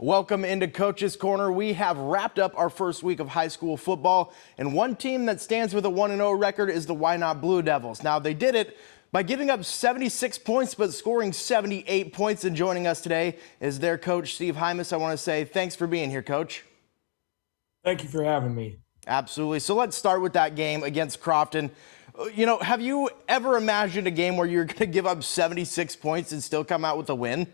Welcome into Coach's Corner. We have wrapped up our first week of high school football, and one team that stands with a 1-0 record is the Wynot Blue Devils. Now, they did it by giving up 76 points, but scoring 78 points. And joining us today is their coach, Steve Hymas. I want to say thanks for being here, Coach. Thank you for having me. Absolutely. So let's start with that game against Crofton. You know, have you ever imagined a game where you're going to give up 76 points and still come out with a win?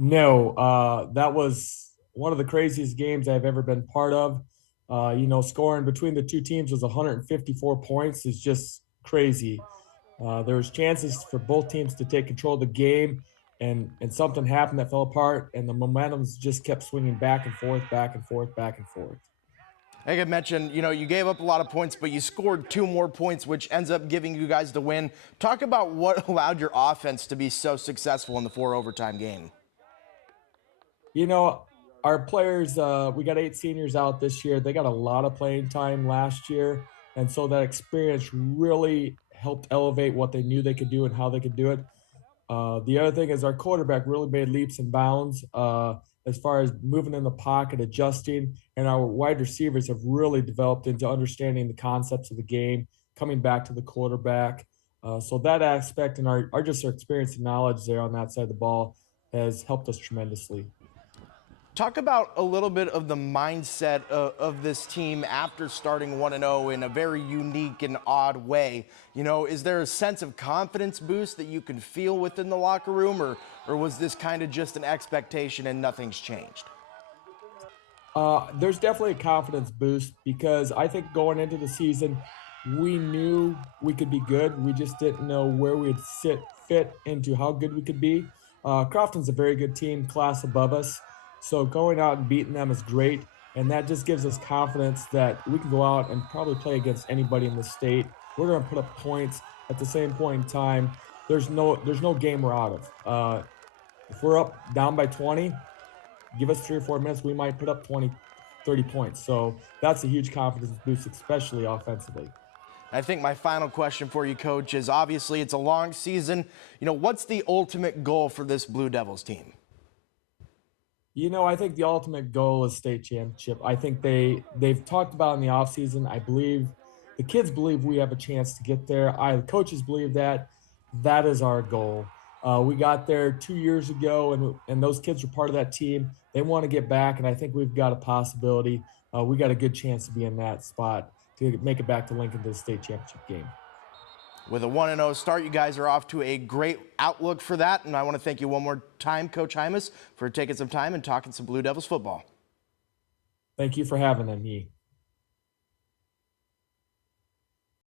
No, that was one of the craziest games I've ever been part of. Scoring between the two teams was 154 points is just crazy. There was chances for both teams to take control of the game, and something happened that fell apart, and the momentum just kept swinging back and forth, back and forth, back and forth. Like I mentioned, you know, you gave up a lot of points, but you scored 2 more points, which ends up giving you guys the win. Talk about what allowed your offense to be so successful in the 4 overtime game. You know, our players, we got 8 seniors out this year. They got a lot of playing time last year, and so that experience really helped elevate what they knew they could do and how they could do it. The other thing is our quarterback really made leaps and bounds as far as moving in the pocket, adjusting, and our wide receivers have really developed into understanding the concepts of the game, coming back to the quarterback. So that aspect and our experience and knowledge there on that side of the ball has helped us tremendously. Talk about a little bit of the mindset of this team after starting 1-0 in a very unique and odd way. You know, is there a sense of confidence boost that you can feel within the locker room, or was this kind of just an expectation and nothing's changed? There's definitely a confidence boost because I think going into the season, we knew we could be good. We just didn't know where we'd fit into how good we could be. Crofton's a very good team, class above us. So going out and beating them is great, and that just gives us confidence that we can go out and probably play against anybody in the state. We're going to put up points. At the same point in time, there's no game we're out of. If we're up down by 20, give us 3 or 4 minutes, we might put up 20, 30 points. So that's a huge confidence boost, especially offensively. I think my final question for you, Coach, is obviously it's a long season. You know, what's the ultimate goal for this Blue Devils team? You know, I think the ultimate goal is state championship. I think they've talked about in the offseason. I believe the kids believe we have a chance to get there. The coaches believe that. That is our goal. We got there 2 years ago, and those kids were part of that team. They want to get back, and I think we've got a possibility. We got a good chance to be in that spot to make it back to Lincoln to the state championship game. With a 1-0 start, you guys are off to a great outlook for that. And I want to thank you one more time, Coach Hymas, for taking some time and talking some Blue Devils football. Thank you for having me.